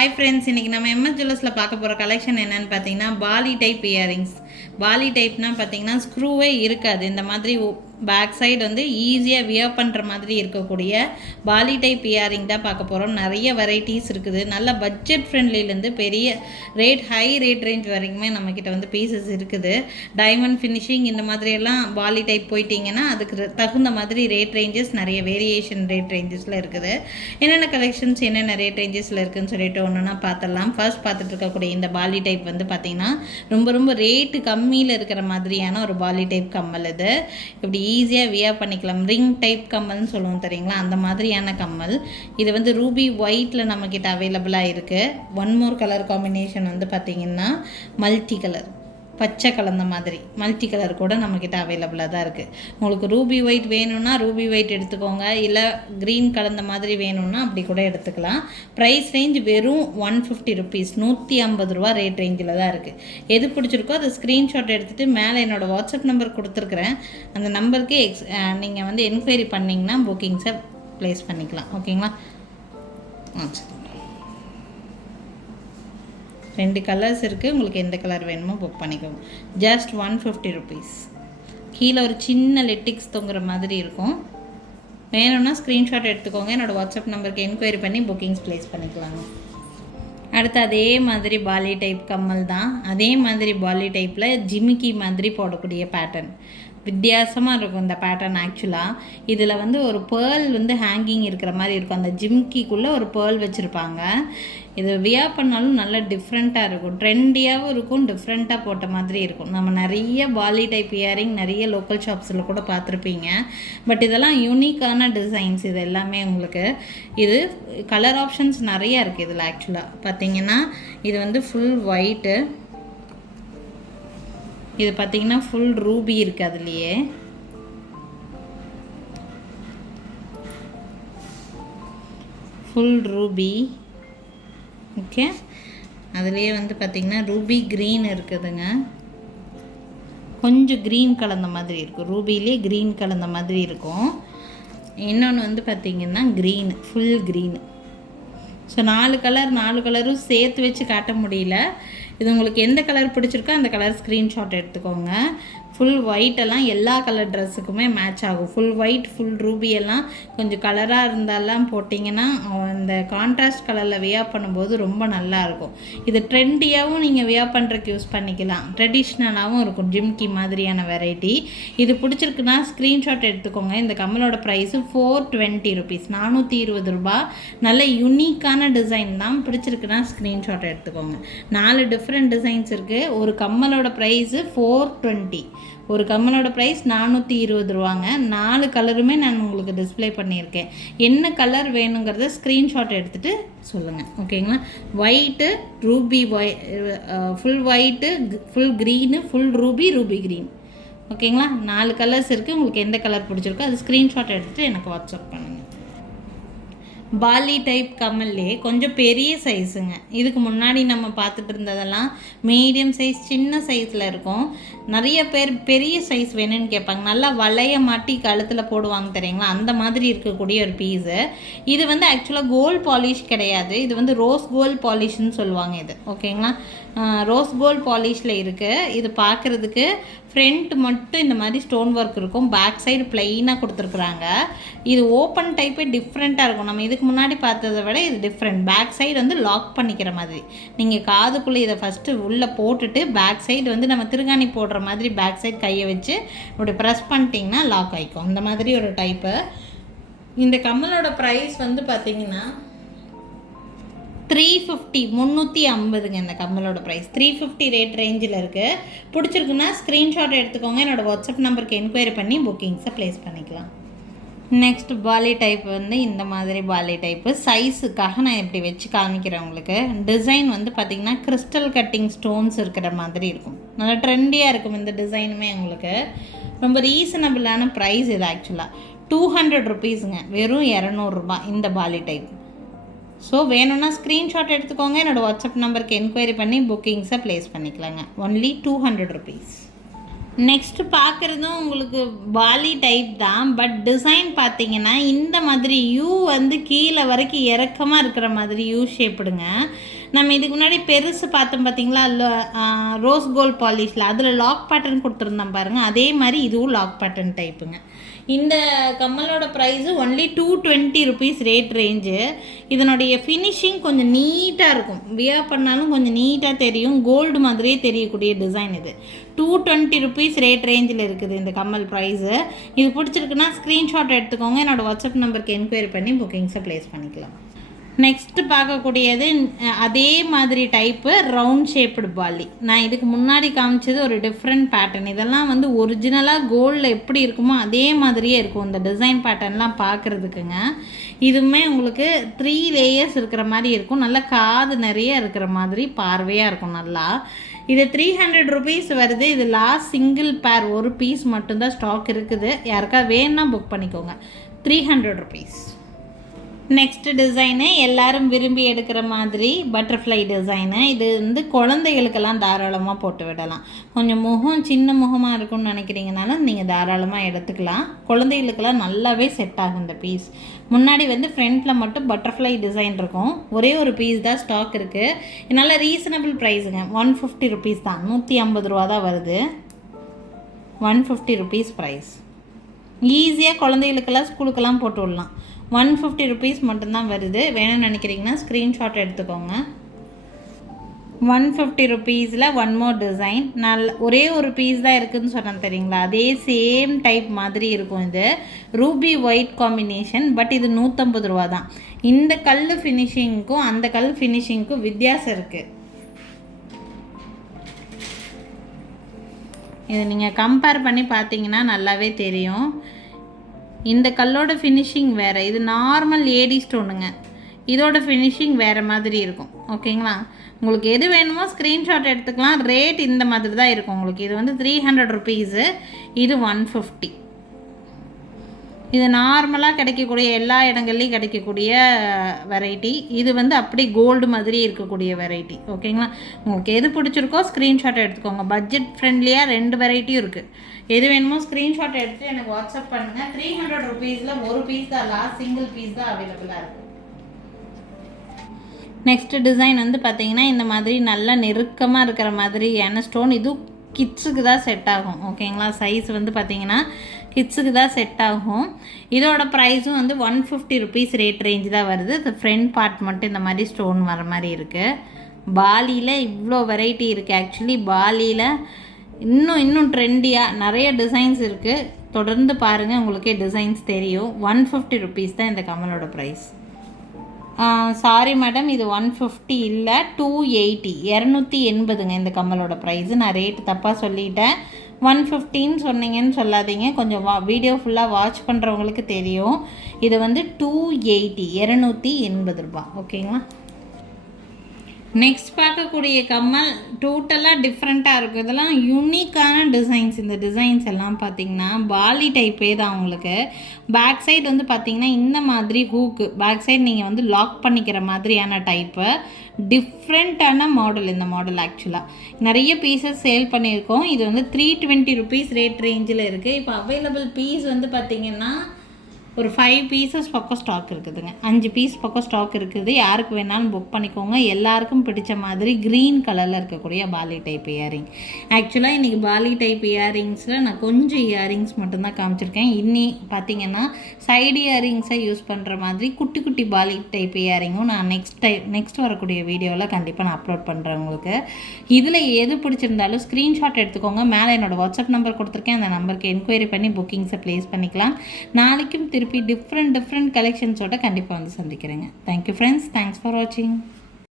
Hi friends, இன்றைக்கி நம்ம MS ஜுவல்லர்ஸில் பார்க்க போகிற கலெக்ஷன் என்னென்னு பார்த்தீங்கன்னா பாலி டைப் இயரிங்ஸ். பாலி டைப்னால் பார்த்தீங்கன்னா ஸ்க்ரூவே இருக்காது. இந்த மாதிரி பேக் சைடு வந்து ஈஸியாக வியர் பண்ணுற மாதிரி இருக்கக்கூடிய பாலி டைப் இயரிங் தான் பார்க்க போகிறோம். நிறைய வெரைட்டிஸ் இருக்குது. நல்ல பட்ஜெட் ஃப்ரெண்ட்லிலேருந்து பெரிய ஹை ரேட் ரேஞ்ச் வரைக்குமே நம்மக்கிட்ட வந்து பீசஸ் இருக்குது. டைமண்ட் ஃபினிஷிங் இந்த மாதிரியெல்லாம் பாலி டைப் போயிட்டிங்கன்னா அதுக்கு தகுந்த மாதிரி ரேட் ரேஞ்சஸ் நிறைய வேரியேஷன் ரேட் ரேஞ்சஸில் இருக்குது. என்னென்ன கலெக்ஷன்ஸ் என்னென்ன ரேட் ரேஞ்சஸில் இருக்குதுன்னு சொல்லிட்டு ஒன்றுனா பார்த்துடலாம். ஃபர்ஸ்ட் பார்த்துட்டு இருக்கக்கூடிய இந்த பாலி டைப் வந்து பார்த்திங்கன்னா ரொம்ப ரேட்டு கம்மியில் இருக்கிற மாதிரியான ஒரு பாலி டைப் கம்மல். இது இப்படி ஈஸியாக வியர் பண்ணிக்கலாம். ரிங் டைப் கம்மல்னு சொல்லுவோம் தெரியுங்களா, அந்த மாதிரியான கம்மல். இது வந்து ரூபி ஒயிட்டில் நம்மக்கிட்ட அவைலபிளாக இருக்குது. ஒன் மோர் கலர் காம்பினேஷன் வந்து பார்த்திங்கன்னா மல்டி கலர், பச்சை கலந்த மாதிரி மல்டி கலர் கூட நம்மக்கிட்ட அவைலபிளாக தான் இருக்குது. உங்களுக்கு ரூபி ஒயிட் வேணும்னா ரூபி ஒயிட் எடுத்துக்கோங்க, இல்லை க்ரீன் கலந்த மாதிரி வேணும்னா அப்படி கூட எடுத்துக்கலாம். ப்ரைஸ் ரேஞ்ச் வெறும் 150 ருபீஸ், 150 ரூபா ரேட் ரேஞ்சில் தான் இருக்குது. எது பிடிச்சிருக்கோ அதை ஸ்க்ரீன்ஷாட் எடுத்துகிட்டு மேலே என்னோடய வாட்ஸ்அப் நம்பர் கொடுத்துருக்குறேன். அந்த நம்பருக்கு நீங்கள் வந்து என்கொயரி பண்ணிங்கன்னா புக்கிங்ஸை ப்ளேஸ் பண்ணிக்கலாம். ஓகேங்களா? சரி, 2 கலர்ஸ் இருக்குது. உங்களுக்கு எந்த கலர் வேணுமோ புக் பண்ணிக்கோங்க. Just 150 rupees. கீழே ஒரு சின்ன லிட்டிக்ஸ் தொங்குற மாதிரி இருக்கும். வேணும்னா ஸ்க்ரீன்ஷாட் எடுத்துக்கோங்க. என்னோடய வாட்ஸ்அப் நம்பருக்கு என்கொயரி பண்ணி புக்கிங்ஸ் ப்ளேஸ் பண்ணிக்கலாங்க. அடுத்து அதே மாதிரி பாலி டைப் கம்மல் தான். அதே மாதிரி பாலி டைப்பில் ஜிமிக்கி மாதிரி போடக்கூடிய பேட்டர்ன் வித்தியாசமாக இருக்கும் இந்த பேட்டர்ன். ஆக்சுவலாக இதில் வந்து ஒரு பேர்ல் வந்து ஹேங்கிங் இருக்கிற மாதிரி இருக்கும். அந்த ஜிம்கிக்குள்ளே ஒரு பேர்ல் வச்சுருப்பாங்க. இது வியர் பண்ணாலும் நல்லா டிஃப்ரெண்ட்டாக இருக்கும், ட்ரெண்டியாகவும் இருக்கும், டிஃப்ரெண்ட்டாக போட்ட மாதிரி இருக்கும். நம்ம நிறைய பாலி டைப் இயரிங் நிறைய லோக்கல் ஷாப்ஸில் கூட பார்த்துருப்பீங்க. பட் இதெல்லாம் யூனிக்கான டிசைன்ஸ். இது எல்லாமே உங்களுக்கு இது கலர் ஆப்ஷன்ஸ் நிறையா இருக்குது இதில். ஆக்சுவலாக பார்த்தீங்கன்னா இது வந்து ஃபுல் ஒயிட்டு, இது பார்த்திங்கன்னா ஃபுல் ரூபி இருக்குது. அதுலேயே ஃபுல் ரூபி. ஓகே, அதுலேயே வந்து பார்த்திங்கன்னா ரூபி க்ரீன் இருக்குதுங்க. கொஞ்சம் க்ரீன் கலந்த மாதிரி இருக்கும், ரூபிலே க்ரீன் கலந்த மாதிரி இருக்கும். இன்னொன்று வந்து பார்த்திங்கன்னா க்ரீன், ஃபுல் க்ரீனு. ஸோ 4 கலரும் சேர்த்து வச்சு காட்ட முடியல. இது உங்களுக்கு எந்த கலர் பிடிச்சிருக்கோ அந்த கலர் ஸ்க்ரீன்ஷாட் எடுத்துக்கோங்க. ஃபுல் ஒயிட்டெல்லாம் எல்லா கலர் ட்ரெஸ்ஸுக்குமே மேட்ச் ஆகும். ஃபுல் ஒயிட், ஃபுல் ரூபி எல்லாம் கொஞ்சம் கலராக இருந்தாலாம் போட்டிங்கன்னா அந்த கான்ட்ராஸ்ட் கலரில் வியர் பண்ணும்போது ரொம்ப நல்லாயிருக்கும். இது ட்ரெண்டியாகவும் நீங்கள் வியர் பண்ணுறதுக்கு யூஸ் பண்ணிக்கலாம், ட்ரெடிஷ்னலாகவும் இருக்கும். ஜிம்கி மாதிரியான வெரைட்டி. இது பிடிச்சிருக்குன்னா ஸ்க்ரீன்ஷாட் எடுத்துக்கோங்க. இந்த கம்மலோட ப்ரைஸு 420 ருபீஸ், 420 ரூபா. நல்ல யூனிக்கான டிசைன் தான். பிடிச்சிருக்குன்னா ஸ்க்ரீன்ஷாட் எடுத்துக்கோங்க. 4 டிஃப்ரெண்ட் டிசைன்ஸ் இருக்குது. ஒரு கம்மலோட ப்ரைஸு 420, ஒரு கம்மலோட ப்ரைஸ் 420 ரூபாங்க. 4 கலருமே நான் உங்களுக்கு டிஸ்பிளே பண்ணியிருக்கேன். என்ன கலர் வேணுங்கிறத ஸ்க்ரீன்ஷாட் எடுத்துகிட்டு சொல்லுங்கள். ஓகேங்களா? White, Ruby full white, full green, full Ruby, Ruby green. ஓகேங்களா? 4 கலர்ஸ் இருக்குது. உங்களுக்கு எந்த கலர் பிடிச்சிருக்கோ அது ஸ்க்ரீன்ஷாட் எடுத்துகிட்டு எனக்கு வாட்ஸ்அப் பண்ணுங்கள். பாலி டைப் கம்மல்லே கொஞ்சம் பெரிய சைஸுங்க. இதுக்கு முன்னாடி நம்ம பார்த்துட்டு இருந்ததெல்லாம் மீடியம் சைஸ், சின்ன சைஸில் இருக்கும். நிறைய பேர் பெரிய சைஸ் வேணும்னு கேட்பாங்க. நல்லா வளைய மாட்டி கழுத்தில் போடுவாங்க தெரியுங்களா, அந்த மாதிரி இருக்கக்கூடிய ஒரு பீஸு. இது வந்து ஆக்சுவலாக கோல்ட் பாலிஷ் கிடையாது. இது வந்து ரோஸ் கோல்ட் பாலிஷ்னு சொல்லுவாங்க இது. ஓகேங்களா? ரோஸ் கோல்ட் பாலிஷில் இருக்குது. இது பார்க்குறதுக்கு ஃப்ரண்ட் மட்டும் இந்த மாதிரி ஸ்டோன் ஒர்க் இருக்கும், பேக் சைடு ப்ளைனாக கொடுத்துருக்குறாங்க. இது ஓப்பன் டைப்பே டிஃப்ரெண்ட்டாக இருக்கும். நம்ம இதுக்கு முன்னாடி பார்த்ததை விட இது டிஃப்ரெண்ட். பேக் சைடு வந்து லாக் பண்ணிக்கிற மாதிரி. நீங்கள் காதுக்குள்ளே இதை ஃபஸ்ட்டு உள்ளே போட்டுட்டு பேக் சைடு வந்து நம்ம திருகாணி போடுற மாதிரி பேக் சைடு கையை வச்சு இப்படி ப்ரெஸ் பண்ணிட்டிங்கன்னா லாக் ஆகிக்கும். அந்த மாதிரி ஒரு டைப்பு. இந்த கம்மலோட ப்ரைஸ் வந்து பார்த்திங்கன்னா 350, 350ங்க. இந்த கம்மலோட ப்ரைஸ் 350 ரேட் ரேஞ்சில் இருக்குது. பிடிச்சிருக்குன்னா ஸ்க்ரீன்ஷாட் எடுத்துக்கோங்க. என்னோடய வாட்ஸ்அப் நம்பருக்கு என்கொயரி பண்ணி புக்கிங்ஸை ப்ளேஸ் பண்ணிக்கலாம். நெக்ஸ்ட் பாலி டைப் வந்து இந்த மாதிரி பாலி டைப்பு. சைஸுக்காக நான் இப்படி வச்சு காமிக்கிறேன் உங்களுக்கு. டிசைன் வந்து பார்த்திங்கன்னா கிறிஸ்டல் கட்டிங் ஸ்டோன்ஸ் இருக்கிற மாதிரி இருக்கும். நல்லா ட்ரெண்டியாக இருக்கும் இந்த டிசைனுமே. உங்களுக்கு ரொம்ப ரீசனபிளான ப்ரைஸ் இது. ஆக்சுவலாக 200 ருபீஸுங்க, வெறும் 200 ரூபா இந்த பாலி டைப். ஸோ வேணும்னா ஸ்க்ரீன்ஷாட் எடுத்துக்கோங்க. என்னோடய வாட்ஸ்அப் நம்பருக்கு என்கொயரி பண்ணி புக்கிங்ஸை ப்ளேஸ் பண்ணிக்கலாங்க. Only 200 rupees. நெக்ஸ்ட்டு பார்க்குறதும் உங்களுக்கு பாலி டைப் தான். பட் டிசைன் பார்த்தீங்கன்னா இந்த மாதிரி யூ வந்து கீழே வரைக்கும் இறக்கமாக இருக்கிற மாதிரி யூ ஷேப்புடுங்க. நம்ம இதுக்கு முன்னாடி பெருசு பார்த்தோம் பார்த்தீங்களா, ரோஸ் கோல்ட் பாலிஷில், அதில் லாக் பேட்டர்ன் கொடுத்துருந்தோம் பாருங்கள். அதே மாதிரி இதுவும் லாக் பேட்டர்ன் டைப்புங்க. இந்த கம்மலோட price only 220 rupees rate range. இதனுடைய ஃபினிஷிங் கொஞ்சம் நீட்டாக இருக்கும். வியர் பண்ணாலும் கொஞ்சம் நீட்டாக தெரியும். கோல்டு மாதிரியே தெரியக்கூடிய டிசைன் இது. 220 ருபீஸ் ரேட் ரேஞ்சில் இருக்குது இந்த கம்மல் ப்ரைஸு. இது பிடிச்சிருக்குன்னா ஸ்க்ரீன்ஷாட் எடுத்துக்கோங்க. என்னோடய வாட்ஸ்அப் நம்பருக்கு என்கொயரி பண்ணி புக்கிங்ஸை ப்ளேஸ் பண்ணிக்கலாம். நெக்ஸ்ட்டு பார்க்கக்கூடியது அதே மாதிரி டைப்பு ரவுண்ட் ஷேப்டு பாலி. நான் இதுக்கு முன்னாடி காமிச்சது ஒரு டிஃப்ரெண்ட் பேட்டர்ன். இதெல்லாம் வந்து ஒரிஜினலாக கோல்டில் எப்படி இருக்குமோ அதே மாதிரியே இருக்கும் இந்த டிசைன் பேட்டர்ன்லாம் பார்க்குறதுக்குங்க. இதுவுமே உங்களுக்கு 3 லேயர்ஸ் இருக்கிற மாதிரி இருக்கும். நல்லா காது நிறைய இருக்கிற மாதிரி பார்வையாக இருக்கும் நல்லா. இது 300 ருபீஸ் வருது. இது லாஸ்ட் சிங்கிள் பேர், ஒரு பீஸ் மட்டும்தான் ஸ்டாக் இருக்குது. யாருக்கா வேணும்னா புக் பண்ணிக்கோங்க. 300 ருபீஸ். நெக்ஸ்ட்டு டிசைனு எல்லோரும் விரும்பி எடுக்கிற மாதிரி பட்டர்ஃப்ளை டிசைனு. இது வந்து குழந்தைகளுக்கெல்லாம் தாராளமாக போட்டு விடலாம். கொஞ்சம் முகம் சின்ன முகமாக இருக்கும்னு நினைக்கிறீங்கனாலும் நீங்கள் தாராளமாக எடுத்துக்கலாம். குழந்தைகளுக்கெல்லாம் நல்லாவே செட் ஆகும் இந்த பீஸ். முன்னாடி வந்து ஃப்ரண்ட்டில் மட்டும் பட்டர்ஃப்ளை டிசைன் இருக்கும். ஒரே ஒரு பீஸ் தான் ஸ்டாக் இருக்குது. நல்ல ரீசனபிள் ப்ரைஸுங்க. 150 ருபீஸ் தான், 150 ரூபா தான் வருது. 150 ருபீஸ் ப்ரைஸ். ஈஸியாக குழந்தைகளுக்கெல்லாம் ஸ்கூலுக்கெல்லாம் போட்டு விடலாம். 150 ருபீஸ் மட்டும்தான் வருது. வேணும்னு நினைக்கிறீங்கன்னா ஸ்க்ரீன்ஷாட் எடுத்துக்கோங்க. 150 ருபீஸில் ஒன் மோர் டிசைன். ஒரே ஒரு பீஸ் தான் இருக்குதுன்னு சொன்னேன் தெரியுங்களா, அதே சேம் டைப் மாதிரி இருக்கும். இது ரூபி ஒயிட் காம்பினேஷன். பட் இது 150 ரூபா தான். இந்த கல் ஃபினிஷிங்க்கும் அந்த கல் ஃபினிஷிங்க்கும் வித்தியாசம் இருக்குது. இதை நீங்கள் கம்பேர் பண்ணி பார்த்தீங்கன்னா நல்லாவே தெரியும். இந்த கல்லோட ஃபினிஷிங் வேறு. இது நார்மல் ஏடி ஸ்டோனுங்க. இதோட ஃபினிஷிங் வேறு மாதிரி இருக்கும். ஓகேங்களா? உங்களுக்கு எது வேணுமோ ஸ்க்ரீன்ஷாட் எடுத்துக்கலாம். ரேட் இந்த மாதிரி தான் இருக்கும் உங்களுக்கு. இது வந்து 300 ருபீஸு. இது 150. இது நார்மலாக கிடைக்கக்கூடிய எல்லா இடங்கள்லையும் கிடைக்கக்கூடிய வெரைட்டி. இது வந்து அப்படி கோல்டு மாதிரி இருக்கக்கூடிய வெரைட்டி. ஓகேங்களா? உங்களுக்கு எது பிடிச்சிருக்கோ ஸ்க்ரீன்ஷாட் எடுத்துக்கோங்க. பட்ஜெட் ஃப்ரெண்ட்லியாக 2 வெரைட்டியும் இருக்குது. எது வேணுமோ ஸ்க்ரீன்ஷாட் எடுத்து எனக்கு வாட்ஸ்அப் பண்ணுங்கள். 300 ருபீஸில் ஒரு பீஸ் தான், லாஸ்ட் சிங்கிள் பீஸ் தான் அவைலபிளாக இருக்குது. நெக்ஸ்ட்டு டிசைன் வந்து பார்த்திங்கன்னா இந்த மாதிரி நல்லா நெருக்கமாக இருக்கிற மாதிரியான ஸ்டோன். இதுவும் கிட்ஸுக்கு தான் செட் ஆகும். ஓகேங்களா? சைஸ் வந்து பார்த்திங்கன்னா கிட்ஸுக்கு தான் செட் ஆகும். இதோட ப்ரைஸும் வந்து 150 ருபீஸ் ரேட் ரேஞ்ச் தான் வருது. இது ஃப்ரண்ட் பார்ட் மட்டும் இந்த மாதிரி ஸ்டோன் வர மாதிரி இருக்குது. பாலியில் இவ்வளோ வெரைட்டி இருக்குது. ஆக்சுவலி பாலியில் இன்னும் ட்ரெண்டியாக நிறைய டிசைன்ஸ் இருக்குது. தொடர்ந்து பாருங்கள், உங்களுக்கே டிசைன்ஸ் தெரியும். 150 ருபீஸ் தான் இந்த கம்மலோட ப்ரைஸ். சாரி மேடம், இது 150 இல்லை, 280, 280ங்க இந்த கம்மலோட ப்ரைஸு. நான் ரேட்டு தப்பாக சொல்லிட்டேன். 150ன்னு சொன்னீங்கன்னு சொல்லாதீங்க. கொஞ்சம் வீடியோ ஃபுல்லாக வாட்ச் பண்ணுறவங்களுக்கு தெரியும். இது வந்து 280, 280 ரூபா. ஓகேங்களா? நெக்ஸ்ட் பார்க்கக்கூடிய கம்மல் டோட்டலாக டிஃப்ரெண்ட்டாக இருக்கும். இதெல்லாம் யூனிக்கான டிசைன்ஸ். இந்த டிசைன்ஸ் எல்லாம் பார்த்திங்கன்னா பாலி டைப்பே தான். உங்களுக்கு பேக் சைடு வந்து பார்த்திங்கன்னா இந்த மாதிரி ஹூக்கு, பேக் சைடு நீங்கள் வந்து லாக் பண்ணிக்கிற மாதிரியான டைப்பு. டிஃப்ரெண்ட்டான மாடல் இந்த மாடல். ஆக்சுவலாக நிறைய பீசஸ் சேல் பண்ணியிருக்கோம். இது வந்து 320 ருபீஸ் ரேட் ரேஞ்சில் இருக்குது. இப்போ அவைலபிள் பீஸ் வந்து பார்த்திங்கன்னா ஒரு 5 பீசஸ் பக்கம் ஸ்டாக் இருக்குதுங்க. 5 பீஸ் பக்கம் ஸ்டாக் இருக்குது. யாருக்கு வேணாலும் புக் பண்ணிக்கோங்க. எல்லாருக்கும் பிடிச்ச மாதிரி க்ரீன் கலரில் இருக்கக்கூடிய பாலி டைப் இயரிங். ஆக்சுவலாக இன்றைக்கி பாலி டைப் இயரிங்ஸில் நான் கொஞ்சம் இயரிங்ஸ் மட்டும்தான் காமிச்சிருக்கேன். இன்னி பார்த்திங்கன்னா சைடு இயரிங்ஸை யூஸ் பண்ணுற மாதிரி குட்டி குட்டி பாலி டைப் இயரிங்கும் நான் நெக்ஸ்ட் வரக்கூடிய வீடியோவில் கண்டிப்பாக நான் அப்லோட் பண்ணுறேன் உங்களுக்கு. இதில் எது பிடிச்சிருந்தாலும் ஸ்க்ரீன்ஷாட் எடுத்துக்கோங்க. மேலே என்னோடய வாட்ஸ்அப் நம்பர் கொடுத்துருக்கேன். அந்த நம்பருக்கு என்கொயரி பண்ணி புக்கிங்ஸை ப்ளேஸ் பண்ணிக்கலாம். நாளைக்கும் திருப்பி டிஃப்ரெண்ட் கலெக்ஷன்ஸோட கண்டிப்பாக வந்து சந்திக்கிறேங்க. Thank you friends. தேங்க்ஸ் ஃபார் வாட்சிங்.